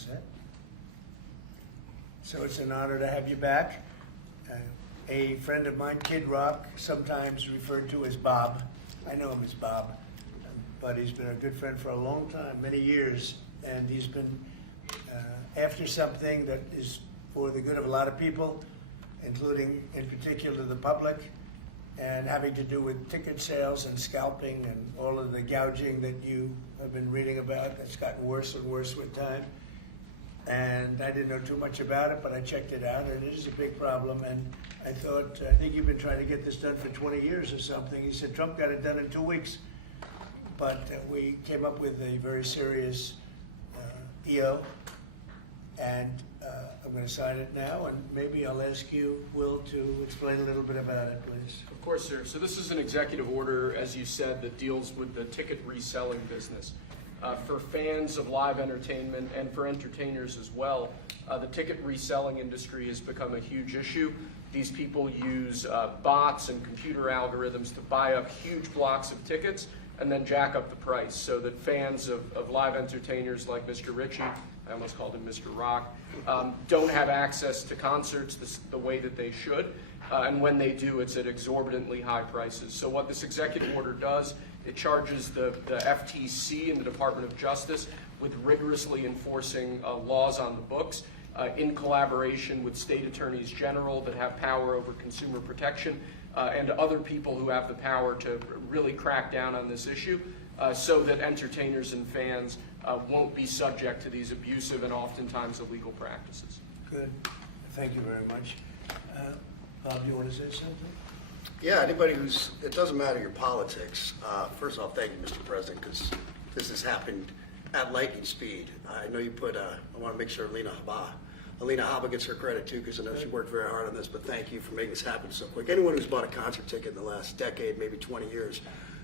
set. So it's an honor to have you back. A friend of mine, Kid Rock, sometimes referred to as Bob. I know him as Bob, but he's been a good friend for a long time, many years, and he's been after something that is for the good of a lot of people, including in particular the public, and having to do with ticket sales and scalping and all of the gouging that you have been reading about. That's gotten worse and worse with time. And I didn't know too much about it, but I checked it out, and it is a big problem. And I thought, I think you've been trying to get this done for 20 years or something. He said Trump got it done in 2 weeks. But we came up with a very serious EO, and I'm going to sign it now, and maybe I'll ask you, Will, to explain a little bit about it, please. Of course, sir. So this is an executive order, as you said, that deals with the ticket reselling business. For fans of live entertainment and for entertainers as well, the ticket reselling industry has become a huge issue. These people use bots and computer algorithms to buy up huge blocks of tickets and then jack up the price so that fans of live entertainers like Mr. Ritchie, I almost called him Mr. Rock, don't have access to concerts the way that they should. And when they do, it's at exorbitantly high prices. So what this executive order does, it charges the FTC and the Department of Justice with rigorously enforcing laws on the books in collaboration with state attorneys general that have power over consumer protection and other people who have the power to really crack down on this issue so that entertainers and fans won't be subject to these abusive and oftentimes illegal practices. Good. Thank you very much. Bob, do you want to say something? Yeah, anybody who's, it doesn't matter your politics. First off, thank you, Mr. President, because this has happened at lightning speed. I know you put, I want to make sure Alina Haba gets her credit too, because I know she worked very hard on this, but thank you for making this happen so quick. Anyone who's bought a concert ticket in the last decade, maybe 20 years,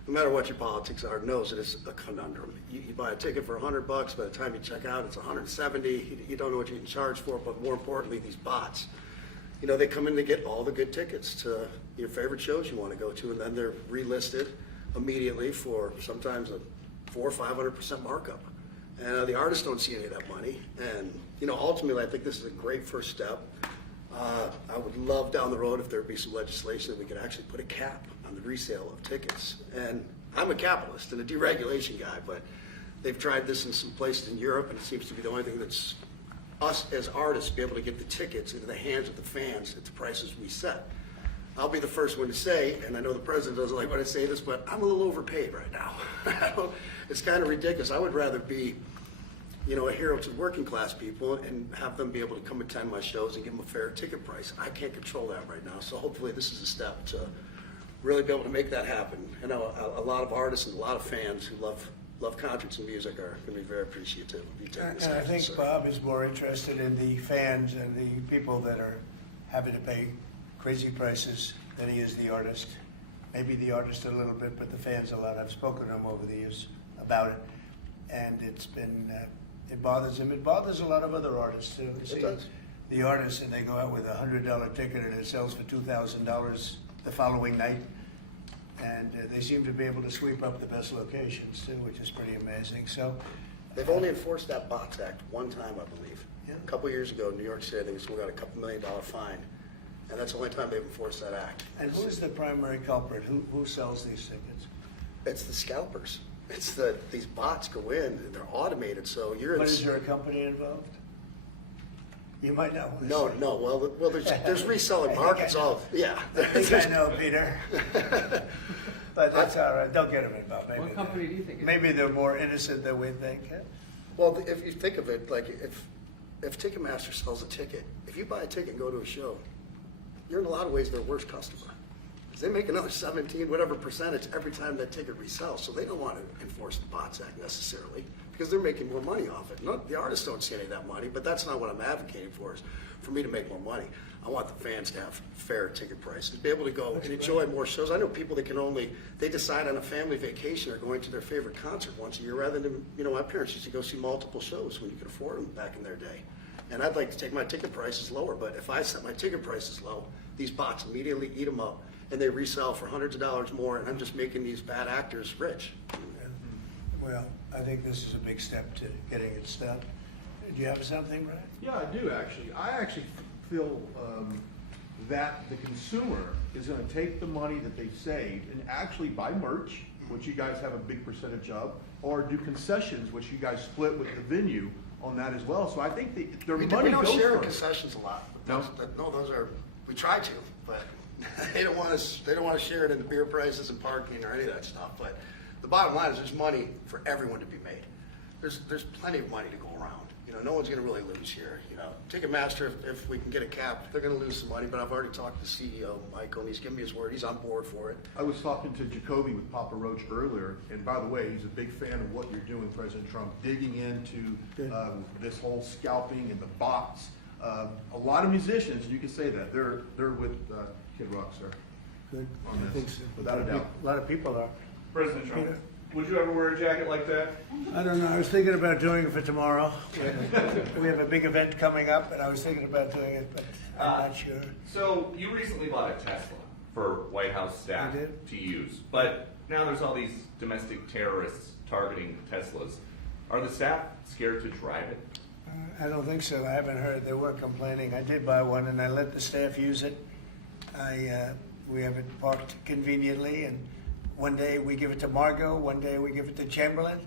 no matter what your politics are, knows that it's a conundrum. You buy a ticket for $100, by the time you check out, it's $170. You don't know what you can charge for, but more importantly, these bots. You know, they come in to get all the good tickets to your favorite shows you want to go to, and then they're relisted immediately for sometimes a 400% or 500% markup. And the artists don't see any of that money. And, you know, ultimately, I think this is a great first step. I would love down the road if there'd be some legislation that we could actually put a cap on the resale of tickets. And I'm a capitalist and a deregulation guy, but they've tried this in some places in Europe, and it seems to be the only thing that's us as artists be able to get the tickets into the hands of the fans at the prices we set. I'll be the first one to say, and I know the president doesn't like when I say this, but I'm a little overpaid right now. It's kind of ridiculous. I would rather be, you know, a hero to working class people and have them be able to come attend my shows and give them a fair ticket price. I can't control that right now, so hopefully this is a step to really be able to make that happen. I know a lot of artists and a lot of fans who love concerts and music are going to be very appreciative of you taking this And I action, think sir. Bob is more interested in the fans and the people that are having to pay crazy prices than he is the artist. Maybe the artist a little bit, but the fans a lot. I've spoken to him over the years about it, and it's been, it bothers him. It bothers a lot of other artists too. It does. The artists, and they go out with a $100 ticket and it sells for $2,000 the following night. And they seem to be able to sweep up the best locations too, which is pretty amazing. So They've only enforced that Bots Act one time, I believe. Yeah. A couple years ago in New York City, I think we got a $2 million fine. And that's the only time they've enforced that act. And who's the primary culprit? Who sells these tickets? It's the scalpers. It's these bots go in, and they're automated, so you're... But is there a company involved? You might know. No. Well, there's reselling markets all... Yeah. I think I know, Peter. But that's all right. Don't get them involved. Maybe What company do you think it is? Maybe they're more innocent than we think. Well, if you think of it, like if Ticketmaster sells a ticket, if you buy a ticket and go to a show, you're in a lot of ways their worst customer. Because they make another 17, whatever percentage every time that ticket resells. So they don't want to enforce the Bots Act necessarily because they're making more money off it. No, the artists don't see any of that money, but that's not what I'm advocating for, is for me to make more money. I want the fans to have fair ticket prices, be able to go and enjoy more shows. I know people that can only, they decide on a family vacation or going to their favorite concert once a year rather than, you know, my parents used to go see multiple shows when you could afford them back in their day. And I'd like to take my ticket prices lower, but if I set my ticket prices low, these bots immediately eat them up and they resell for hundreds of dollars more, and I'm just making these bad actors rich. Well, I think this is a big step to getting it stopped. Did you have something, Brian? Yeah, I do actually. I actually feel that the consumer is going to take the money that they've saved and actually buy merch, which you guys have a big percentage of, or do concessions, which you guys split with the venue on that as well. So I think their We money don't goes share first. concessions a lot. No? No, those are, we try to, but they don't want to share it in the beer prices and parking or any of that stuff. But the bottom line is there's money for everyone to be made. There's plenty of money to go around. You know, no one's going to really lose here. You know, Ticketmaster, if we can get a cap, they're going to lose some money. But I've already talked to the CEO, Michael, and he's given me his word. He's on board for it. I was talking to Jacoby with Papa Roach earlier, and by the way, he's a big fan of what you're doing, President Trump, digging into this whole scalping and the bots. A lot of musicians, you can say that, they're with Kid Rock, sir. Good. On this, I think so. without a doubt. A lot of people are. President Trump, Peter? would you ever wear a jacket like that? I don't know, I was thinking about doing it for tomorrow. We have a big event coming up, and I was thinking about doing it, but I'm not sure. So you recently bought a Tesla for White House staff I did. to use, but now there's all these domestic terrorists targeting Teslas. Are the staff scared to drive it? I don't think so. I haven't heard. They were complaining. I did buy one, and I let the staff use it. We have it parked conveniently, and one day we give it to Margot, one day we give it to Chamberlain,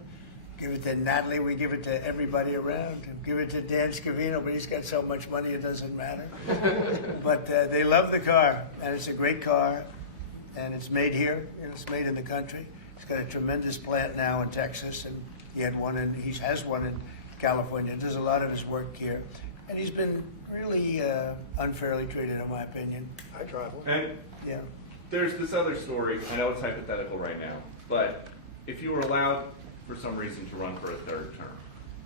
give it to Natalie, we give it to everybody around, give it to Dan Scavino, but he's got so much money it doesn't matter. But they love the car, and it's a great car, and it's made here, and it's made in the country. He's got a tremendous plant now in Texas, and he has one in California. Does a lot of his work here, and he's been really unfairly treated, in my opinion. I drive one. And Yeah. there's this other story, I know it's hypothetical right now, but if you were allowed for some reason to run for a third term,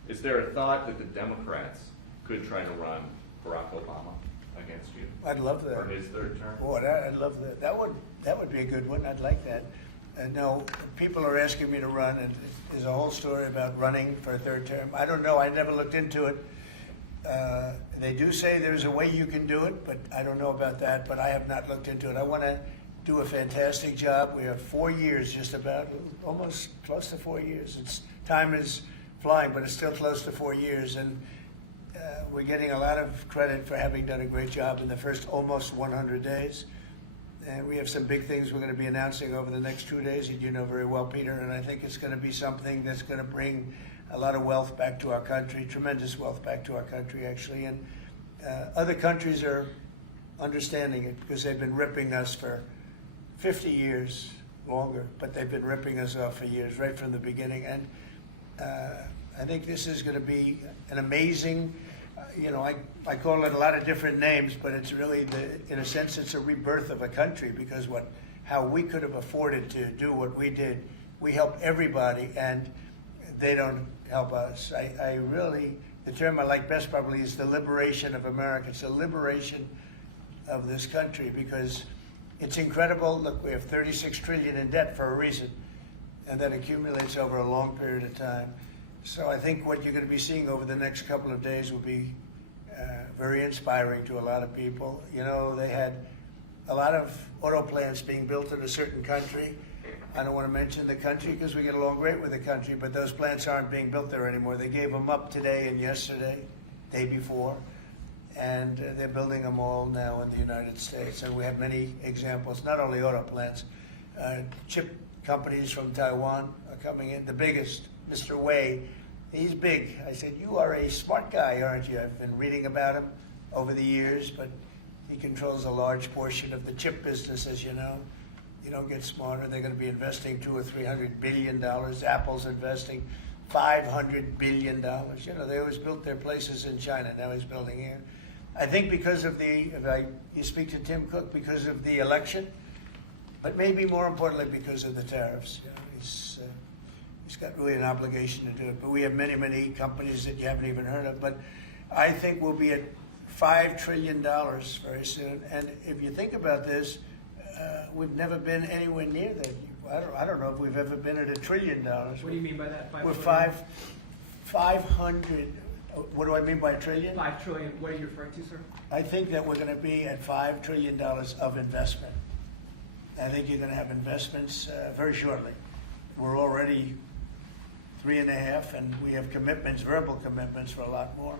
is there a thought that the Democrats could try to run Barack Obama against you I'd love that. for his third term? Boy, I'd love that. That would be a good one. I'd like that. No, people are asking me to run, and there's a whole story about running for a third term. I don't know. I never looked into it. They do say there's a way you can do it, but I don't know about that. But I have not looked into it. I want to do a fantastic job. We have 4 years, just about, almost close to 4 years. Time is flying, but it's still close to 4 years, and we're getting a lot of credit for having done a great job in the first almost 100 days. And we have some big things we're going to be announcing over the next 2 days, and you know very well, Peter, and I think it's going to be something that's going to bring a lot of wealth back to our country, tremendous wealth back to our country, actually. And other countries are understanding it because they've been ripping us for 50 years, longer, but they've been ripping us off for years, right from the beginning. And I think this is going to be an amazing, I call it a lot of different names, but it's really, in a sense, it's a rebirth of a country, because how we could have afforded to do what we did. We help everybody, and they don't help us. I really, the term I like best probably is the liberation of America. It's a liberation of this country, because it's incredible. Look, we have 36 trillion in debt for a reason, and that accumulates over a long period of time. So I think what you're going to be seeing over the next couple of days will be very inspiring to a lot of people. You know, they had a lot of auto plants being built in a certain country. I don't want to mention the country because we get along great with the country, but those plants aren't being built there anymore. They gave them up today and yesterday, day before, and they're building them all now in the United States. And we have many examples, not only auto plants, chip companies from Taiwan are coming in. The biggest, Mr. Wei, he's big. I said, you are a smart guy, aren't you? I've been reading about him over the years, but he controls a large portion of the chip business, as you know. You don't get smarter. They're going to be investing $200 or $300 billion. Apple's investing $500 billion. You know, they always built their places in China. Now he's building here. I think because of you speak to Tim Cook, because of the election, but maybe more importantly because of the tariffs. You know, he's got really an obligation to do it. But we have many, many companies that you haven't even heard of. But I think we'll be at $5 trillion very soon. And if you think about this, we've never been anywhere near that. I don't know if we've ever been at $1 trillion. What do you mean by that? We're 500. What do I mean by trillion? 5 trillion. What are you referring to, sir? I think that we're going to be at $5 trillion of investment. I think you're going to have investments very shortly. We're already 3.5, and we have commitments, verbal commitments for a lot more.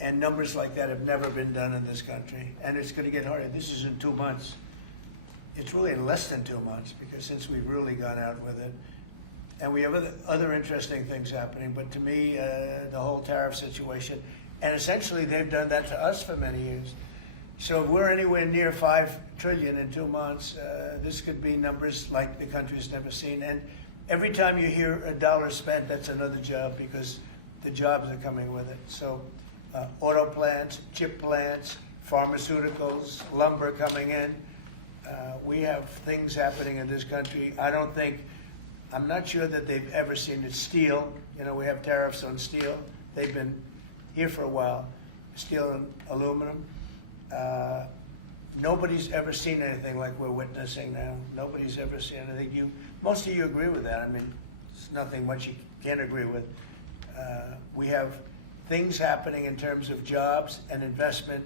And numbers like that have never been done in this country, and it's going to get harder. This is in 2 months. It's really in less than 2 months, because since we've really gone out with it, and we have other interesting things happening. But to me, the whole tariff situation, and essentially they've done that to us for many years. So if we're anywhere near 5 trillion in 2 months, this could be numbers like the country's never seen. And every time you hear a dollar spent, that's another job, because the jobs are coming with it. So auto plants, chip plants, pharmaceuticals, lumber coming in. We have things happening in this country. I'm not sure that they've ever seen it. Steel, we have tariffs on steel. They've been here for a while. Steel and aluminum. Nobody's ever seen anything like we're witnessing now. Nobody's ever seen anything. Most of you agree with that. I mean, it's nothing much you can't agree with. We have things happening in terms of jobs and investment,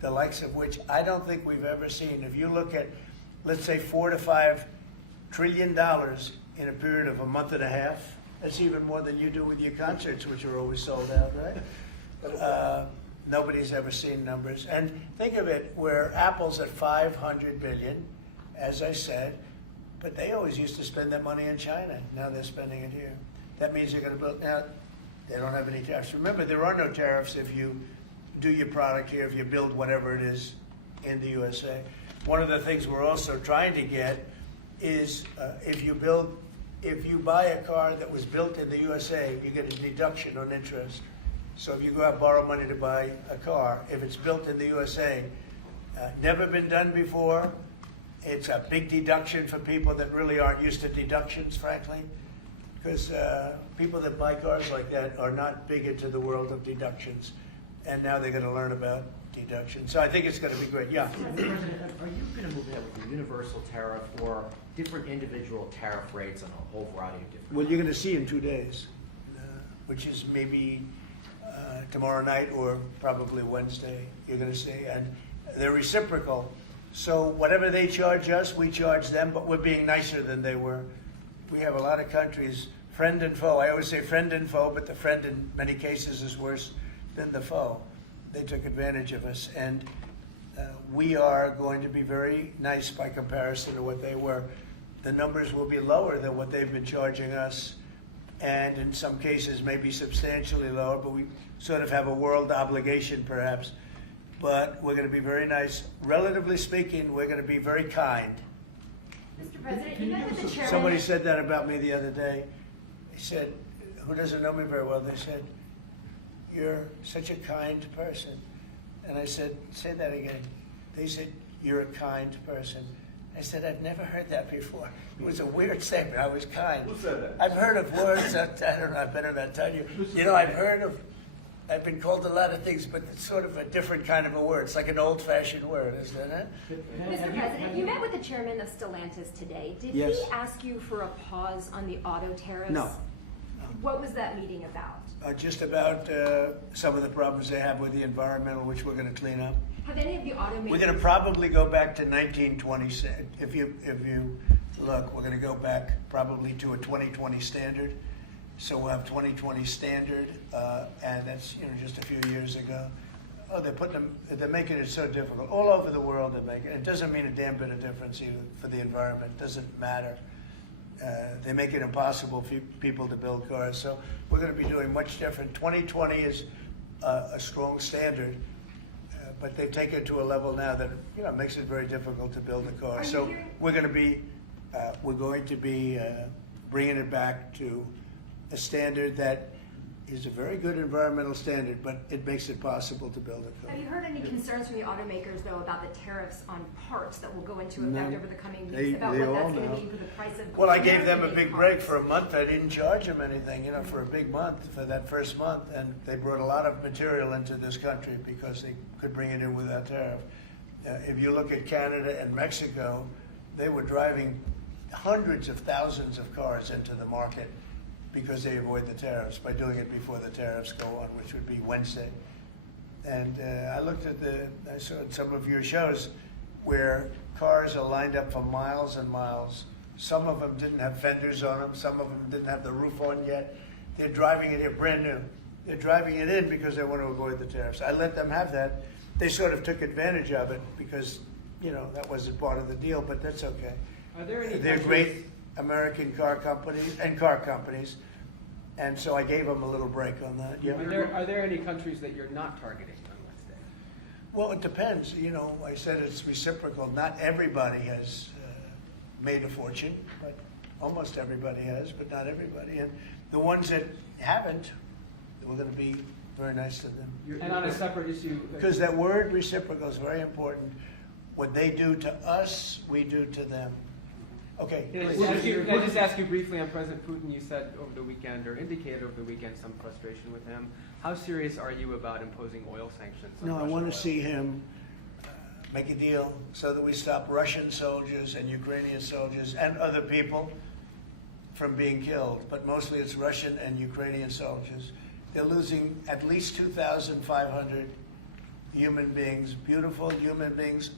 the likes of which I don't think we've ever seen. If you look at, let's say, $4 to $5 trillion in a period of a month and a half, that's even more than you do with your concerts, which are always sold out, right? Nobody's ever seen numbers. And think of it, where Apple's at 500 billion, as I said, but they always used to spend that money in China. Now they're spending it here. That means they're going to build. Now, they don't have any tariffs. Remember, there are no tariffs if you do your product here, if you build whatever it is in the USA. One of the things we're also trying to get is if you buy a car that was built in the USA, you get a deduction on interest. So if you go out and borrow money to buy a car, if it's built in the USA, never been done before, it's a big deduction for people that really aren't used to deductions, frankly, because people that buy cars like that are not big into the world of deductions, and now they're going to learn about deductions. So I think it's going to be great. Yeah. Mr. President, are you going to move ahead with a universal tariff or different individual tariff rates on a whole variety of different? Well, you're going to see in 2 days, which is maybe tomorrow night or probably Wednesday. You're going to see, and they're reciprocal. So whatever they charge us, we charge them, but we're being nicer than they were. We have a lot of countries, friend and foe. I always say friend and foe, but the friend in many cases is worse than the foe. They took advantage of us, and we are going to be very nice by comparison to what they were. The numbers will be lower than what they've been charging us, and in some cases maybe substantially lower, but we sort of have a world obligation perhaps. But we're going to be very nice. Relatively speaking, we're going to be very kind. Mr. President, you met with the chairman. Somebody said that about me the other day. They said, who doesn't know me very well, they said, "You're such a kind person." And I said, "Say that again." They said, "You're a kind person." I said, "I've never heard that before." It was a weird statement. I was kind. Who said that? I've heard of words that, I don't know, I better not tell you. I've been called a lot of things, but it's sort of a different kind of a word. It's like an old-fashioned word, isn't it? Mr. President, you met with the chairman of Stellantis today. Did Yes. he ask you for a pause on the auto tariffs? No. What was that meeting about? Just about some of the problems they have with the environmental, which we're going to clean up. Have any of the automakers? We're going to probably go back to 1920. If you look, we're going to go back probably to a 2020 standard. So we'll have 2020 standard, and that's just a few years ago. Oh, they're making it so difficult all over the world. They're making it. It doesn't mean a damn bit of difference either for the environment. It doesn't matter. They make it impossible for people to build cars. So we're going to be doing much different. 2020 is a strong standard, but they take it to a level now that makes it very difficult to build a car. Are you So hearing- we're going to be bringing it back to a standard that is a very good environmental standard, but it makes it possible to build a car. Have you heard any concerns from the automakers, though, about the tariffs on parts that will go into effect No. over the coming They- weeks, about they what all that's going know. to mean for the price of Well, I gave them a American-made big break cars? for a month. I didn't charge them anything, for a big month, for that first month. And they brought a lot of material into this country because they could bring it in without tariff. If you look at Canada and Mexico, they were driving hundreds of thousands of cars into the market because they avoid the tariffs by doing it before the tariffs go on, which would be Wednesday. And I saw some of your shows where cars are lined up for miles and miles. Some of them didn't have fenders on them. Some of them didn't have the roof on yet. They're driving it in, brand new. They're driving it in because they want to avoid the tariffs. I let them have that. They sort of took advantage of it because, that wasn't part of the deal, but that's okay. Are there any They're countries- great American car companies, and so I gave them a little break on that. Yeah. Are there any countries that you're not targeting on Wednesday? Well, it depends. I said it's reciprocal. Not everybody has made a fortune, but almost everybody has, but not everybody. And the ones that haven't, we're going to be very nice to them. And on a separate issue. Because that word reciprocal is very important. What they do to us, we do to them. Okay. Can I just ask you briefly on President Putin? You said over the weekend, or indicated over the weekend, some frustration with him. How serious are you about imposing oil sanctions on No, I Russian want oil? to see him make a deal so that we stop Russian soldiers and Ukrainian soldiers and other people from being killed. But mostly it's Russian and Ukrainian soldiers. They're losing at least 2,500 human beings, beautiful human beings,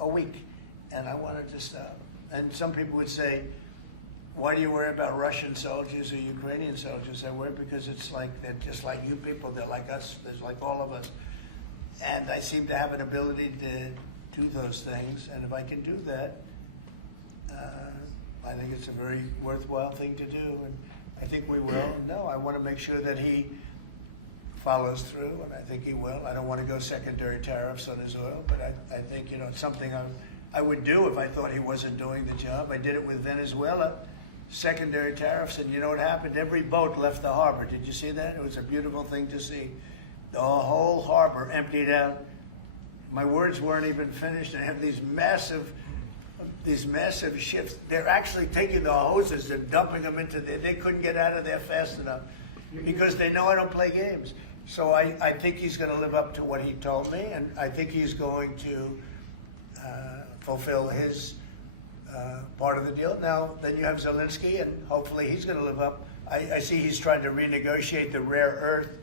a week. And I want it to stop. And some people would say, why do you worry about Russian soldiers or Ukrainian soldiers? I worry because it's like they're just like you people. They're like us. They're like all of us. And I seem to have an ability to do those things. And if I can do that, I think it's a very worthwhile thing to do. And I think we will. No, I want to make sure that he follows through, and I think he will. I don't want to go secondary tariffs on his oil, but I think, it's something I would do if I thought he wasn't doing the job. I did it with Venezuela, secondary tariffs, and you know what happened? Every boat left the harbor. Did you see that? It was a beautiful thing to see. The whole harbor emptied out. My words weren't even finished. I have these massive ships. They're actually taking the hoses and dumping them into there. They couldn't get out of there fast enough because they know I don't play games. So I think he's going to live up to what he told me, and I think he's going to fulfill his part of the deal. Now, then you have Zelensky, and hopefully he's going to live up. I see he's trying to renegotiate the rare earth.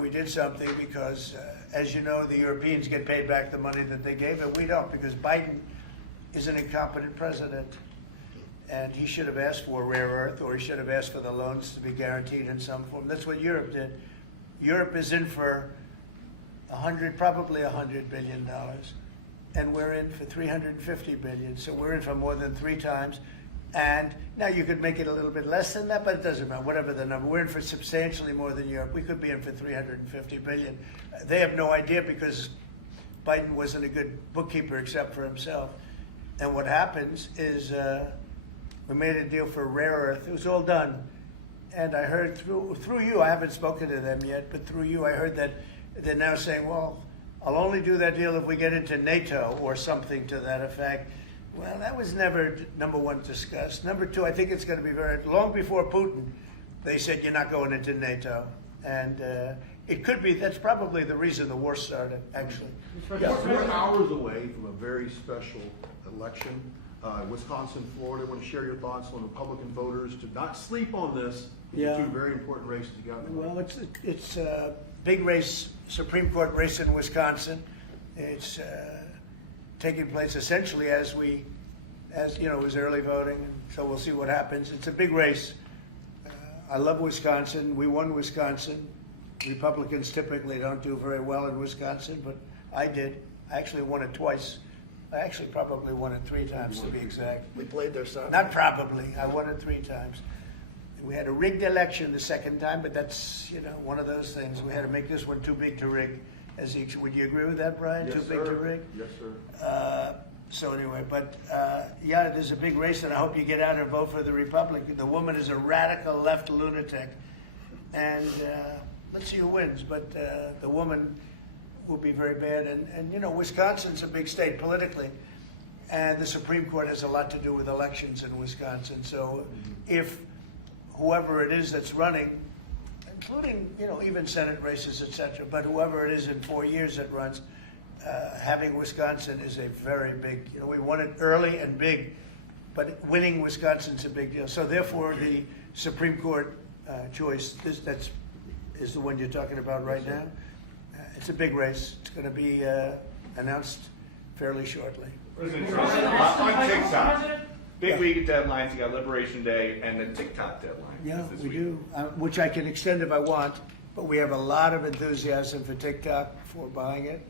We did something because, as you know, the Europeans get paid back the money that they gave, and we don't, because Biden is an incompetent president. And he should have asked for rare earth, or he should have asked for the loans to be guaranteed in some form. That's what Europe did. Europe is in for probably $100 billion, and we're in for $350 billion. So we're in for more than 3 times. And now you could make it a little bit less than that, but it doesn't matter, whatever the number. We're in for substantially more than Europe. We could be in for $350 billion. They have no idea because Biden wasn't a good bookkeeper except for himself. And what happens is we made a deal for rare earth. It was all done. And I heard through you, I haven't spoken to them yet, but through you I heard that they're now saying, well, I'll only do that deal if we get into NATO or something to that effect. Well, that was never, number one, discussed. Number two, I think it's going to be long before Putin, they said you're not going into NATO. And it could be, that's probably the reason the war started, actually. We're hours away from a very special election. Wisconsin, Florida. I want to share your thoughts on Republican voters to not sleep on this. Yeah. 2 very important races you got. Well, it's a big race, Supreme Court race in Wisconsin. It's taking place essentially as it was early voting, and so we'll see what happens. It's a big race. I love Wisconsin. We won Wisconsin. Republicans typically don't do very well in Wisconsin, but I did. I actually won it twice. I actually probably won it 3 times to be exact. We played their side. Not probably. I won it 3 times. We had a rigged election the second time, but that's one of those things. We had to make this one too big to rig. Would you agree with that, Brian? Yes, Too big sir. to rig? Yes, sir. So anyway, but yeah, there's a big race, and I hope you get out and vote for the Republican. The woman is a radical left lunatic, and let's see who wins. But the woman will be very bad, and Wisconsin's a big state politically, and the Supreme Court has a lot to do with elections in Wisconsin. So if whoever it is that's running, including even Senate races, etc., but whoever it is in 4 years that runs, having Wisconsin is a very big, we won it early and big, but winning Wisconsin's a big deal. So therefore, the Supreme Court choice is the one you're talking about right now. It's a big race. It's going to be announced fairly shortly. President Trump, on TikTok, big week of deadlines. You got Liberation Day and the TikTok deadline. Yeah, is this we week. do, which I can extend if I want, but we have a lot of enthusiasm for TikTok for buying it.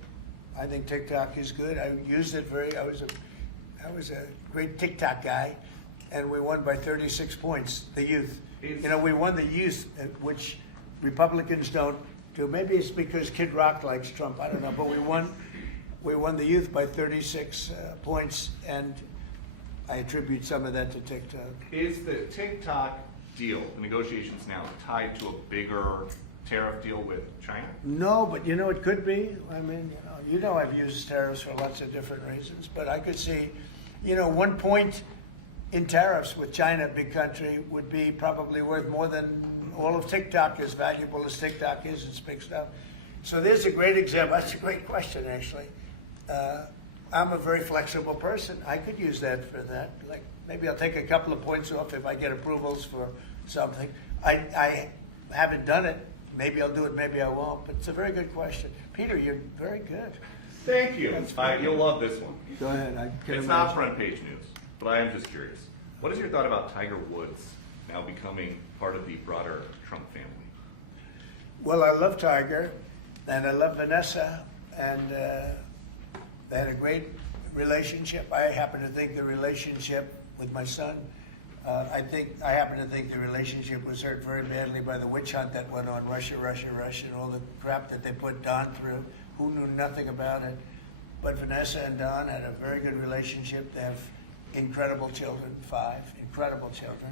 I think TikTok is good. I used it I was a great TikTok guy, and we won by 36 points, the youth. You know, we won the youth, which Republicans don't do. Maybe it's because Kid Rock likes Trump, I don't know, but we won the youth by 36 points, and I attribute some of that to TikTok. Is the TikTok deal, the negotiations now, tied to a bigger tariff deal with China? No, but you know, it could be. I mean, you know I've used tariffs for lots of different reasons, but I could see, 1 point in tariffs with China, big country, would be probably worth more than all of TikTok, as valuable as TikTok is. It's big stuff. So there's a great example. That's a great question, actually. I'm a very flexible person. I could use that for that. Like, maybe I'll take a couple of points off if I get approvals for something. I haven't done it. Maybe I'll do it, maybe I won't. But it's a very good question. Peter, you're very good. Thank you. You'll love this one. Go ahead. It's not front page news, but I am just curious. What is your thought about Tiger Woods now becoming part of the broader Trump family? Well, I love Tiger, and I love Vanessa, and they had a great relationship. I happen to think the relationship with my son, I happen to think the relationship was hurt very badly by the witch hunt that went on, Russia, and all the crap that they put Don through, who knew nothing about it. But Vanessa and Don had a very good relationship. They have incredible children, 5 incredible children,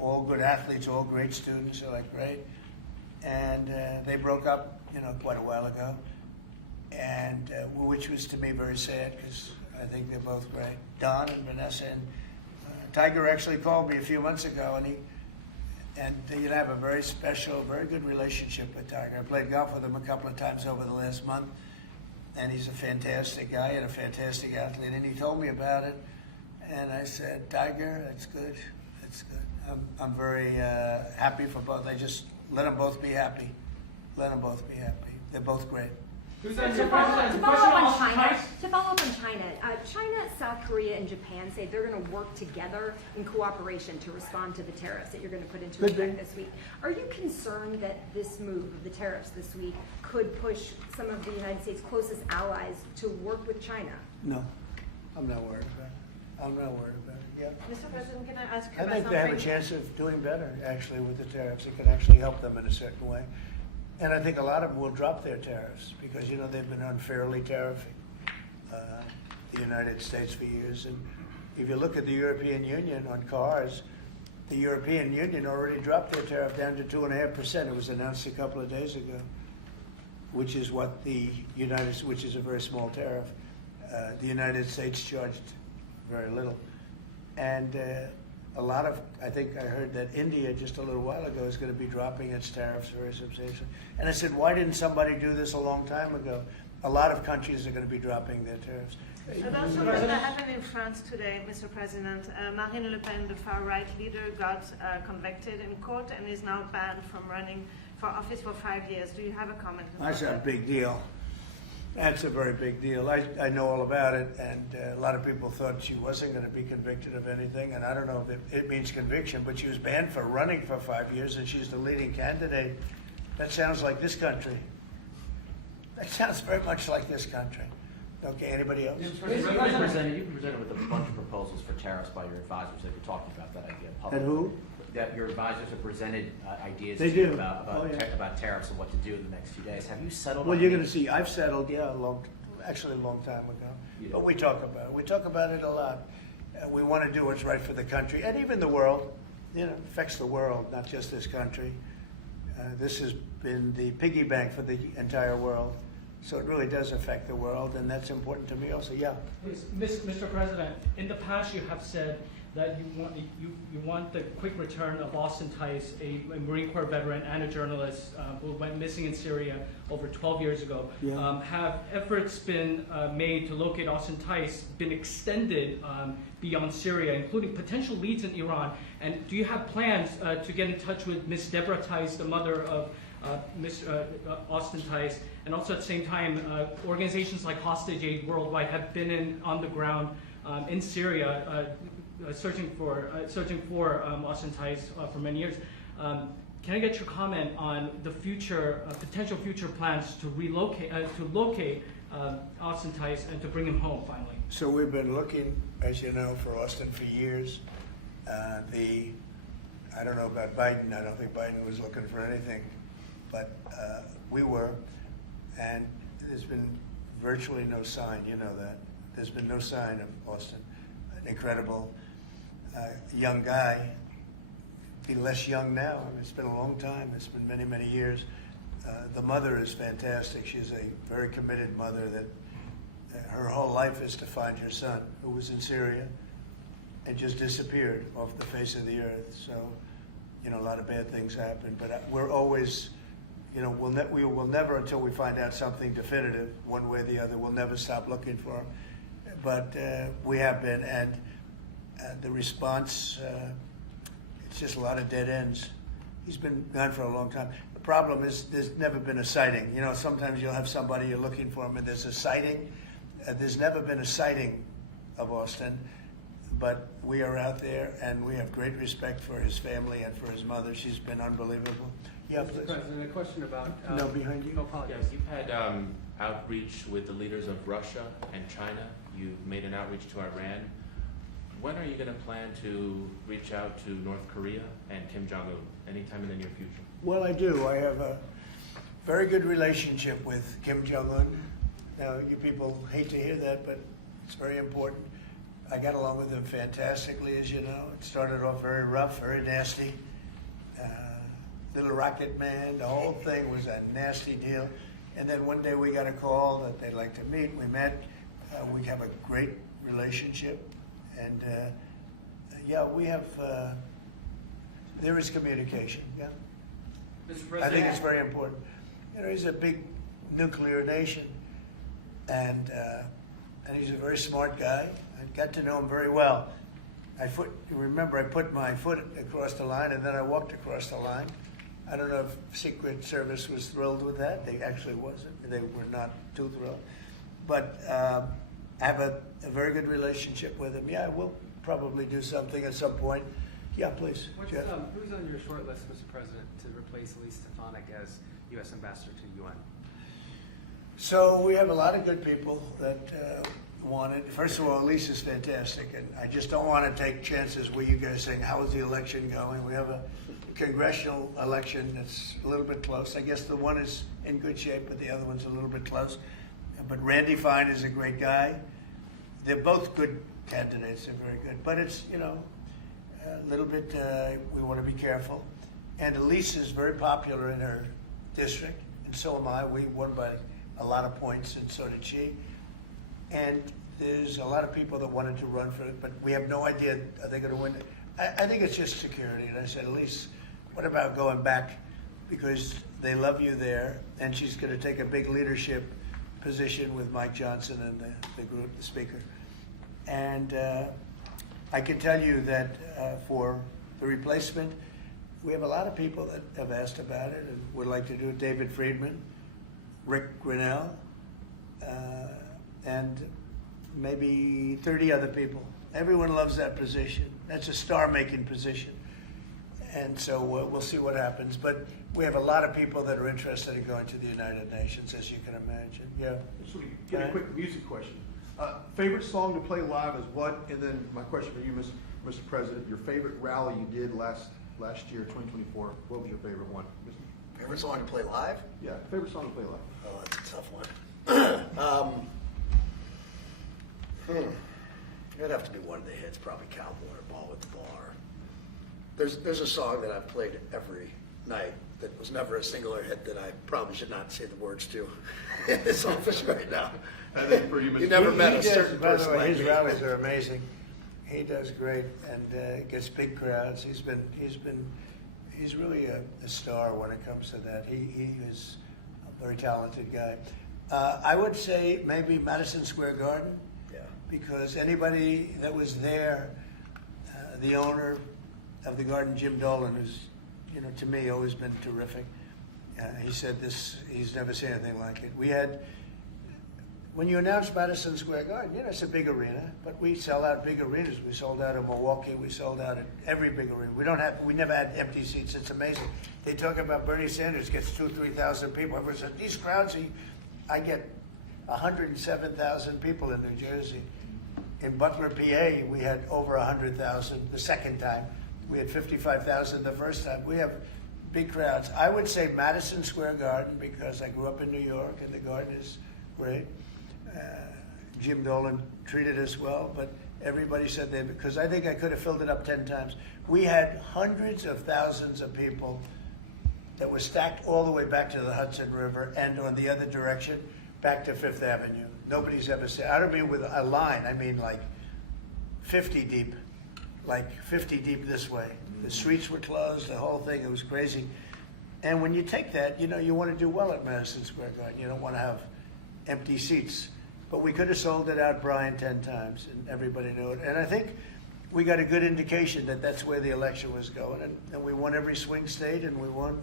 all good athletes, all great students, they're like great. And they broke up, quite a while ago, and which was to me very sad because I think they're both great. Don and Vanessa, and Tiger actually called me a few months ago, and you have a very special, very good relationship with Tiger. I played golf with him a couple of times over the last month, and he's a fantastic guy and a fantastic athlete. And he told me about it, and I said, Tiger, that's good, that's good. I'm very happy for both. I just let them both be happy. Let them both be happy. They're both great. To follow up on China, China, South Korea, and Japan say they're going to work together in cooperation to respond to the tariffs that you're going to put into effect this week. Are you concerned that this move of the tariffs this week could push some of the United States' closest allies to work with China? No, I'm not worried about it. I'm not worried about it. Yeah. Mr. President, can I ask you I about think they have a something? chance of doing better, actually, with the tariffs. It can actually help them in a certain way. And I think a lot of them will drop their tariffs because, they've been unfairly tariffing the United States for years. And if you look at the European Union on cars, the European Union already dropped their tariff down to 2.5%. It was announced a couple of days ago, which is what which is a very small tariff. The United States charged very little. And I think I heard that India just a little while ago is going to be dropping its tariffs very substantially. And I said, why didn't somebody do this a long time ago? A lot of countries are going to be dropping their tariffs. And also what happened in France today, Mr. President, Marine Le Pen, the far-right leader, got convicted in court and is now banned from running for office for 5 years. Do you have a comment on That's that? a big deal. That's a very big deal. I know all about it, and a lot of people thought she wasn't going to be convicted of anything, and I don't know if it means conviction, but she was banned for running for 5 years, and she's the leading candidate. That sounds like this country. That sounds very much like this country. Okay, anybody else? You've been presented with a bunch of proposals for tariffs by your advisors that you're talking about that idea publicly. And who? That your advisors have presented ideas They to you do. about Oh, yeah. about tariffs and what to do in the next few days. Have you settled Well, on you're any- going to see, I've settled, a long time ago. Yeah. But we talk about it. We talk about it a lot. We want to do what's right for the country and even the world. It affects the world, not just this country. This has been the piggy bank for the entire world. So it really does affect the world, and that's important to me also. Yeah. Yes, Mr. President, in the past you have said that you want the quick return of Austin Tice, a Marine Corps veteran and a journalist who went missing in Syria over 12 years ago. Yeah. Have efforts been made to locate Austin Tice been extended beyond Syria, including potential leads in Iran? And do you have plans to get in touch with Ms. Deborah Tice, the mother of Austin Tice? And also at the same time, organizations like Hostage Aid Worldwide have been on the ground in Syria searching for Austin Tice for many years. Can I get your comment on the future, potential future plans to locate Austin Tice and to bring him home finally? So we've been looking, as you know, for Austin for years. I don't know about Biden. I don't think Biden was looking for anything, but we were, and there's been virtually no sign. You know that. There's been no sign of Austin. An incredible young guy. Be less young now. I mean, it's been a long time. It's been many, many years. The mother is fantastic. She's a very committed mother that her whole life is to find her son, who was in Syria and just disappeared off the face of the earth. So, you know, a lot of bad things happen. But we're always, you know, we will never, until we find out something definitive, one way or the other, we'll never stop looking for him. But we have been, and the response, it's just a lot of dead ends. He's been gone for a long time. The problem is there's never been a sighting. You know, sometimes you'll have somebody you're looking for him and there's a sighting. There's never been a sighting of Austin, but we are out there and we have great respect for his family and for his mother. She's been unbelievable. Yeah, Mr. please. President, a question about... No, behind you. Oh, apologize. Yes, you've had outreach with the leaders of Russia and China. You've made an outreach to Iran. When are you going to plan to reach out to North Korea and Kim Jong-un? Anytime in the near future? Well, I do. I have a very good relationship with Kim Jong-un. Now, you people hate to hear that, but it's very important. I got along with him fantastically, as you know. It started off very rough, very nasty. Little rocket man, the whole thing was a nasty deal. And then one day we got a call that they'd like to meet. We met. We have a great relationship. And yeah, we have, there is communication, yeah. Mr. I President, think it's very important. You know, he's a big nuclear nation, and he's a very smart guy. I got to know him very well. Remember, I put my foot across the line, and then I walked across the line. I don't know if Secret Service was thrilled with that. They actually wasn't. They were not too thrilled. But I have a very good relationship with him. Yeah, we'll probably do something at some point. Yeah, please. Jeff. who's on your short list, Mr. President, to replace Elise Stefanik as U.S. Ambassador to the UN? So we have a lot of good people that want it. First of all, Elise is fantastic, and I just don't want to take chances with you guys saying, how is the election going? We have a congressional election that's a little bit close. I guess the one is in good shape, but the other one's a little bit close. But Randy Fine is a great guy. They're both good candidates. They're very good. But it's, you know, a little bit, we want to be careful. And Elise is very popular in her district, and so am I. We won by a lot of points, and so did she. And there's a lot of people that wanted to run for it, but we have no idea, are they going to win? I think it's just security. And I said, Elise, what about going back? Because they love you there, and she's going to take a big leadership position with Mike Johnson and the group, the speaker. And I can tell you that for the replacement, we have a lot of people that have asked about it and would like to do it. David Friedman, Rick Grinnell, and maybe 30 other people. Everyone loves that position. That's a star-making position. And so we'll see what happens. But we have a lot of people that are interested in going to the United Nations, as you can imagine. Yeah. So we get a quick music question. Favorite song to play live is what? And then my question for you, Mr. President, your favorite rally you did last year, 2024. What was your favorite one? Favorite song to play live? Yeah, favorite song to play live. Oh, that's a tough one. It'd have to be one of the hits, probably Cowboy or Ball with the Bar. There's a song that I've played every night that was never a singular hit that I probably should not say the words to in this office right now. I think for you, Mr. You never He met a does, certain by the person way, like his me. rallies are amazing. He does great and gets big crowds. He's really a star when it comes to that. He is a very talented guy. I would say maybe Madison Square Garden. Yeah. Because anybody that was there, the owner of the garden, Jim Dolan, who's, you know, to me always been terrific. He said this, he's never seen anything like it. We had when you announce Madison Square Garden, you know, it's a big arena, but we sell out big arenas. We sold out in Milwaukee. We sold out at every big arena. We never had empty seats. It's amazing. They talk about Bernie Sanders gets 2,000 to 3,000 people. Everyone says, these crowds, I get 107,000 people in New Jersey. In Butler, PA, we had over 100,000 the second time. We had 55,000 the first time. We have big crowds. I would say Madison Square Garden because I grew up in New York and the Garden is great. Jim Dolan treated us well, but everybody said they, because I think I could have filled it up 10 times. We had hundreds of thousands of people that were stacked all the way back to the Hudson River and on the other direction, back to Fifth Avenue. Nobody's ever said, I don't mean with a line, I mean like 50 deep, this way. The streets were closed, the whole thing, it was crazy. And when you take that, you know, you want to do well at Madison Square Garden. You don't want to have empty seats. But we could have sold it out, Brian, 10 times, and everybody knew it. And I think we got a good indication that that's where the election was going. And we won every swing state, and we won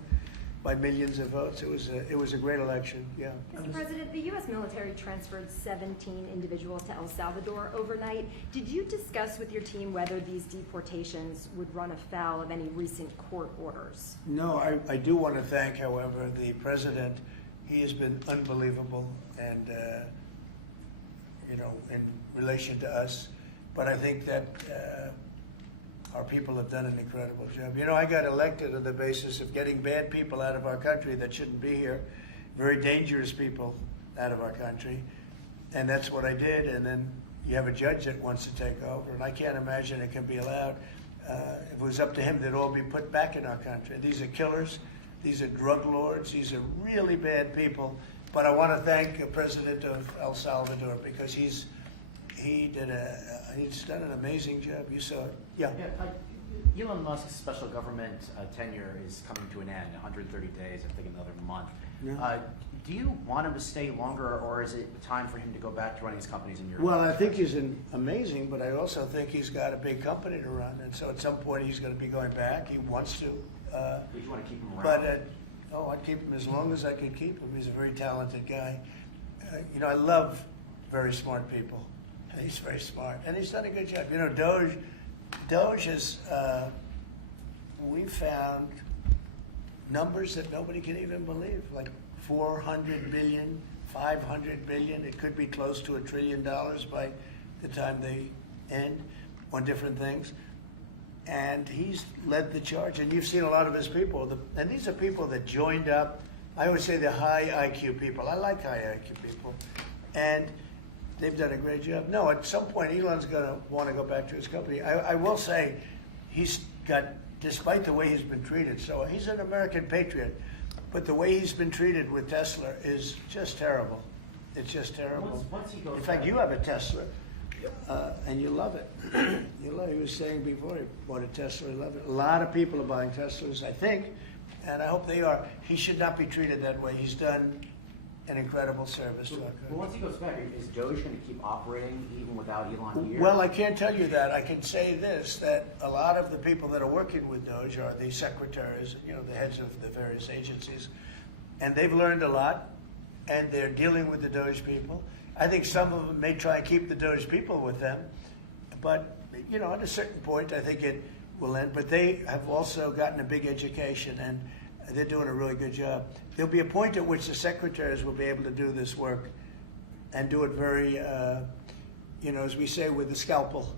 by millions of votes. It was a great election, yeah. Mr. President, the U.S. military transferred 17 individuals to El Salvador overnight. Did you discuss with your team whether these deportations would run afoul of any recent court orders? No, I do want to thank, however, the president. He has been unbelievable, and you know, in relation to us. But I think that our people have done an incredible job. You know, I got elected on the basis of getting bad people out of our country that shouldn't be here, very dangerous people out of our country, and that's what I did. And then you have a judge that wants to take over, and I can't imagine it can be allowed. If it was up to him, they'd all be put back in our country. These are killers. These are drug lords. These are really bad people. But I want to thank the president of El Salvador because he's done an amazing job. You saw it. Yeah. Elon Musk's special government tenure is coming to an end, 130 days, I think another month. Yeah. Do you want him to stay longer, or is it time for him to go back to running his companies in Europe? Well, I think he's amazing, but I also think he's got a big company to run, and so at some point he's going to be going back. He wants to. But you want to keep him around? But I'd keep him as long as I could keep him. He's a very talented guy. You know, I love very smart people. He's very smart, and he's done a good job. You know, Doge has. We found numbers that nobody can even believe, like 400 billion, 500 billion. It could be close to $1 trillion by the time they end on different things. And he's led the charge, and you've seen a lot of his people. And these are people that joined up. I always say they're high IQ people. I like high IQ people. And they've done a great job. No, at some point, Elon's going to want to go back to his company. I will say he's got, despite the way he's been treated, so he's an American patriot, but the way he's been treated with Tesla is just terrible. It's just terrible. Once he goes In fact, back- you have a Tesla. And you love it. You love it. He was saying before he bought a Tesla, he loved it. A lot of people are buying Teslas, I think, and I hope they are. He should not be treated that way. He's done an incredible service to our country. Well, once he goes back, is Doge going to keep operating even without Elon here? Well, I can't tell you that. I can say this, that a lot of the people that are working with Doge are the secretaries, you know, the heads of the various agencies, and they've learned a lot, and they're dealing with the Doge people. I think some of them may try and keep the Doge people with them, but, you know, at a certain point, I think it will end. But they have also gotten a big education, and they're doing a really good job. There'll be a point at which the secretaries will be able to do this work and do it very, you know, as we say, with the scalpel,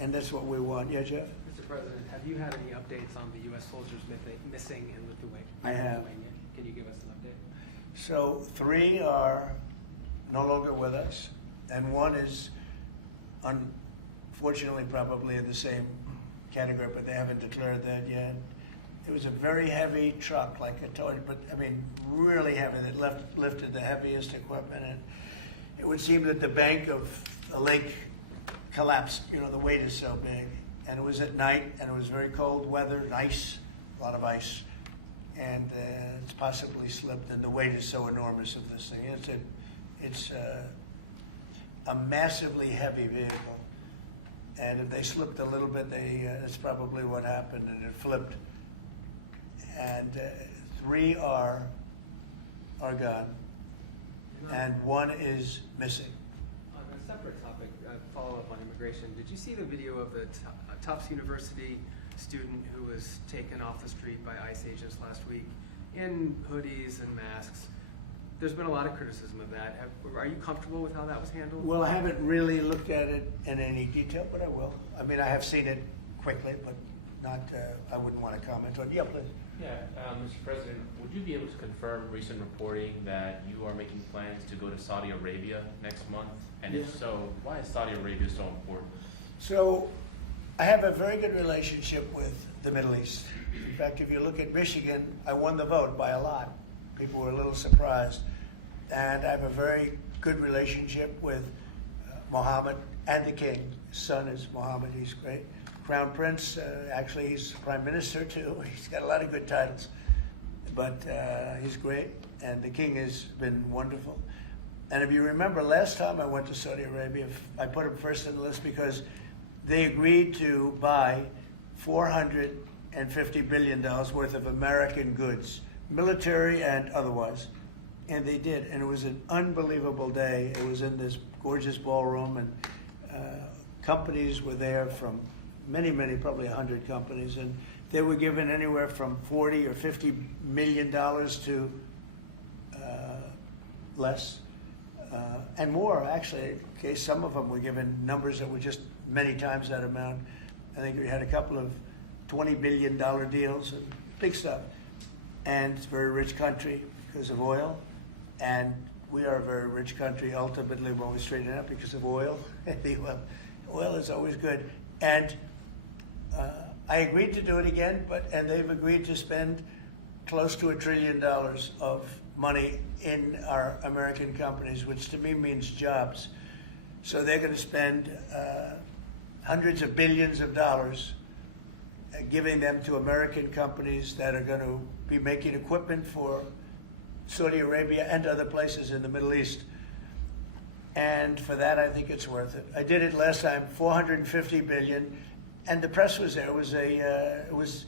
and that's what we want. Yeah, Jeff? Mr. President, have you had any updates on the U.S. soldiers missing in Lithuania? I have. Can you give us an update? So 3 are no longer with us, and 1 is unfortunately probably in the same category, but they haven't declared that yet. It was a very heavy truck, like a toy, but I mean really heavy, that lifted the heaviest equipment, and it would seem that the bank of the lake collapsed. You know, the weight is so big, and it was at night, and it was very cold weather, and ice, a lot of ice, and it's possibly slipped, and the weight is so enormous of this thing. It's a massively heavy vehicle, and if they slipped a little bit, that's probably what happened, and it flipped. And 3 are gone. and one is missing. On a separate topic, follow-up on immigration, did you see the video of the Tufts University student who was taken off the street by ICE agents last week in hoodies and masks? There's been a lot of criticism of that. Are you comfortable with how that was handled? Well, I haven't really looked at it in any detail, but I will. I mean, I have seen it quickly, but not, I wouldn't want to comment on it. Yeah, please. Yeah, Mr. President, would you be able to confirm recent reporting that you are making plans to go to Saudi Arabia next month? And if so, why is Saudi Arabia so important? So, I have a very good relationship with the Middle East. In fact, if you look at Michigan, I won the vote by a lot. People were a little surprised. And I have a very good relationship with Mohammed and the king. His son is Mohammed, he's great. Crown Prince, actually he's Prime Minister too. He's got a lot of good titles, but he's great. And the king has been wonderful. And if you remember, last time I went to Saudi Arabia, I put him first on the list because they agreed to buy $450 billion worth of American goods, military and otherwise. And they did, and it was an unbelievable day. It was in this gorgeous ballroom, and companies were there from many, probably 100 companies, and they were given anywhere from $40 or $50 million to less, and more, actually. Okay, some of them were given numbers that were just many times that amount. I think we had a couple of $20 billion deals, and big stuff. And it's a very rich country because of oil. And we are a very rich country ultimately when we straighten it out because of oil. Oil is always good. And I agreed to do it again, and they've agreed to spend close to $1 trillion of money in our American companies, which to me means jobs. So they're going to spend hundreds of billions of dollars giving them to American companies that are going to be making equipment for Saudi Arabia and other places in the Middle East. And for that, I think it's worth it. I did it last time, $450 billion, and the press was there. It was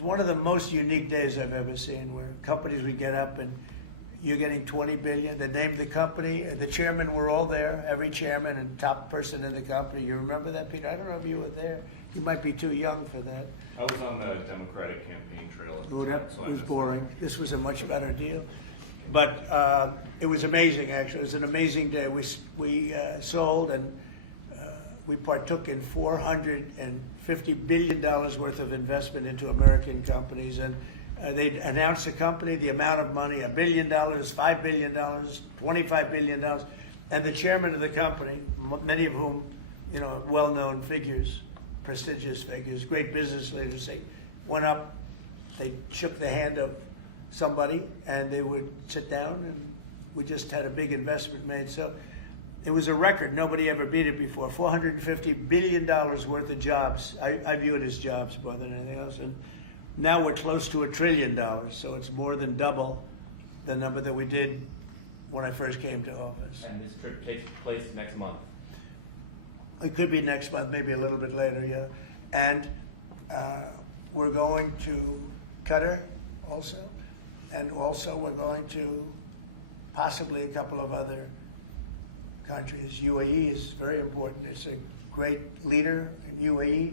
one of the most unique days I've ever seen, where companies would get up and you're getting $20 billion. They named the company. The chairmen were all there, every chairman and top person in the company. You remember that, Peter? I don't know if you were there. You might be too young for that. I was on the Democratic campaign trail. Oh, that was boring. This was a much better deal. But it was amazing, actually. It was an amazing day. We sold and we partook in $450 billion worth of investment into American companies. And they announced the company, the amount of money, $1 billion, $5 billion, $25 billion. And the chairman of the company, many of whom, well-known figures, prestigious figures, great business leaders, they went up, they shook the hand of somebody, and they would sit down, and we just had a big investment made. So it was a record. Nobody ever beat it before. $450 billion worth of jobs. I view it as jobs more than anything else. And now we're close to $1 trillion, so it's more than double the number that we did when I first came to office. And this trip takes place next month. It could be next month, maybe a little bit later, yeah. And we're going to Qatar also. And also we're going to possibly a couple of other countries. UAE is very important. It's a great leader in UAE.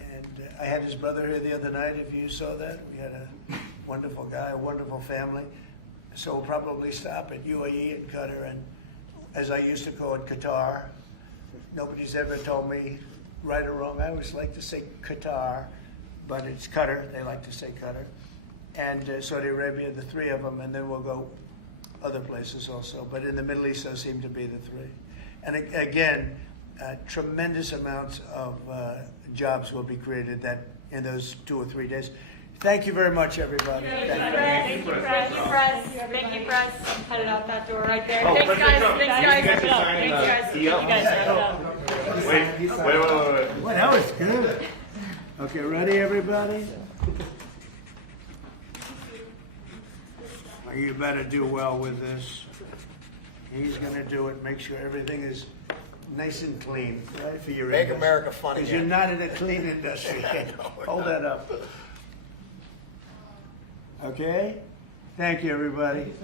And I had his brother here the other night, if you saw that. We had a wonderful guy, a wonderful family. So we'll probably stop at UAE and Qatar, and as I used to call it, Qatar. Nobody's ever told me right or wrong. I always like to say Qatar, but it's Qatar. They like to say Qatar. And Saudi Arabia, the three of them, and then we'll go other places also. But in the Middle East, those seem to be the three. And again, tremendous amounts of jobs will be created in those 2 or 3 days. Thank you very much, everybody. Thank you, press. Thank you, press. Headed out that door right there. Oh, Thanks, guys. Thanks, guys. Thanks, guys. You guys set it up. Wait. Well, that was good. Okay, ready, everybody? Well, you better do well with this. He's going to do it. Make sure everything is nice and clean, right, for your Make industry. America fun Because again. you're not in a clean industry. Hold that up. Okay? Thank you, everybody.